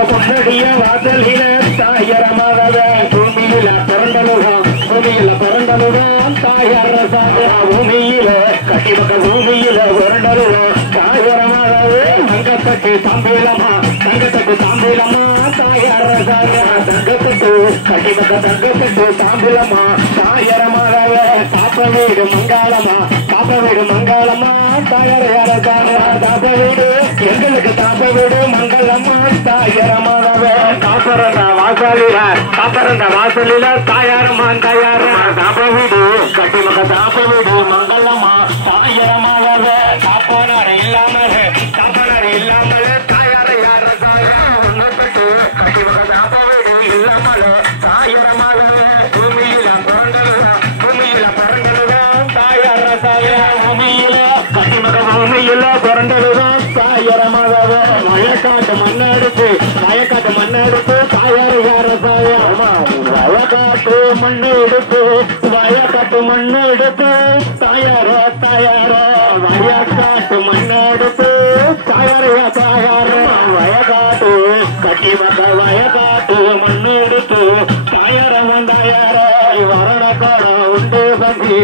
பொன்னடிய வாசலில தாயரமாகவே பூமியில பிறந்தலுதான் தாயரசாக பூமியில கட்டிமக்க பூமியில பிறந்தலுதான் தாயரமாகவே தங்கத்தட்டு தாம்பீலமா தாயரசாக தங்கத்தட்டு கட்டிமக்க தங்கத்தட்டு தாம்பீலமா தாயரமாகவே பாப்ப வீடு மங்காளமா தாயரசாக தாப்ப வீடு எங்களுக்கு தாப்ப வீடு மங்களம்மா தாயரமாகவே காப்பறந்த வாசலில தாயாரமா தாப்ப வீடு கட்டிமக்க தாப்ப வீடு மங்களம்மா தாயரமாகவே காப்பனார் இல்லாமல் தாயார யார கட்டிமக்க தாப்ப வீடு இல்லாமல் தாயரமாகவே பூமியில பிறந்ததுதான் தாயரசாக பூமியில கட்டிமக்க பூமியில பிறந்ததுதான் தாயரமாகவே வயக்காட்டு மண்ணெடுத்து தாயார யாரசாக வயக்காட்டு மண்ணெடுத்து தாயார வயக்காட்டு மண்ணெடுத்து தாயார வயக்காட்டு கட்டிமக்க வயக்காட்டு மண்ணெடுத்து தாயார வந்தாயார வரணக்கார உண்டு சந்தி